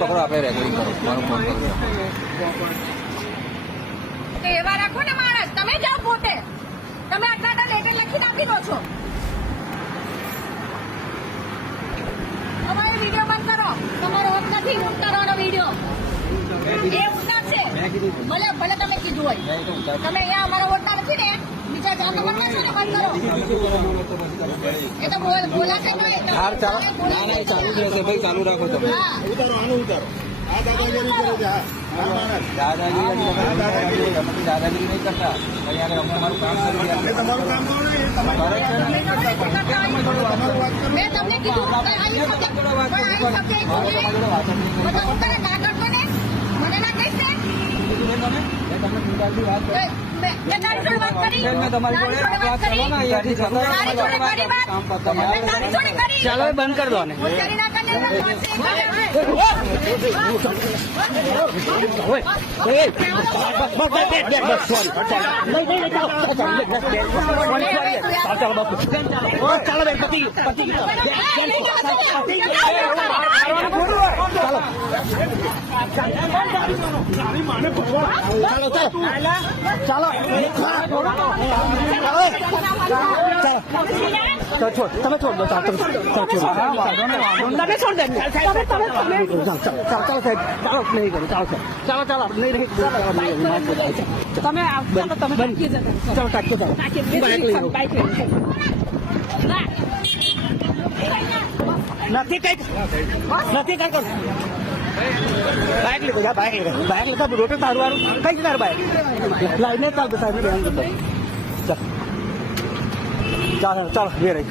પકડો, આપણે રેકોર્ડિંગ કરો, મારું ફોન કરો. એવા રાખો ને માણસ, તમે જાઓ પોતે, તમે આટલા લેટર લખી નાખી દો છો. અમારો વિડીયો બંધ કરો, તમારો હક નથી ઉતારવાનો વિડીયો. એ ઉતારશે, ભલે ભલે તમે કીધું હોય. તમે અહીંયા અમારો વોટના નથી ને, બીજા જાતો વોટના છો ને, બંધ કરો. એ તો બોલાશે તો ચાલુ જ રહેશે ભાઈ, ચાલુ રાખો તમે. ઉતારો, આનું ઉતારો. આ દાદાગીરી કરે છે. દાદાગીરી નહીં કરતા. અહીંયા અમે અમારું કામ કરી રહ્યા. તમારું કામ કરો ને, તમારું મેં તમને કીધું આવી શકે ના કરતો ને, મને ના કહીશ ને. મેં તારી જોડે વાત કરી, ચાલો બંધ કરી દો ને. તમે છોડ દો, તમે છોડ દે. ચાલો સાહેબ, ચાલો નહીં કરું, ચાલો ચાલો નહીં રહી. તમે ચાલો ટાંકતો ચાલો, બાઇક લઈ લો. નથી કઈ કરું. બાઇક લીધો, બાઇક લીધા રોટે તારું વાળું કઈ તારું બાઇક લાઈને ચાલતો સાહેબ. ચાલો ચાલો બે રહી.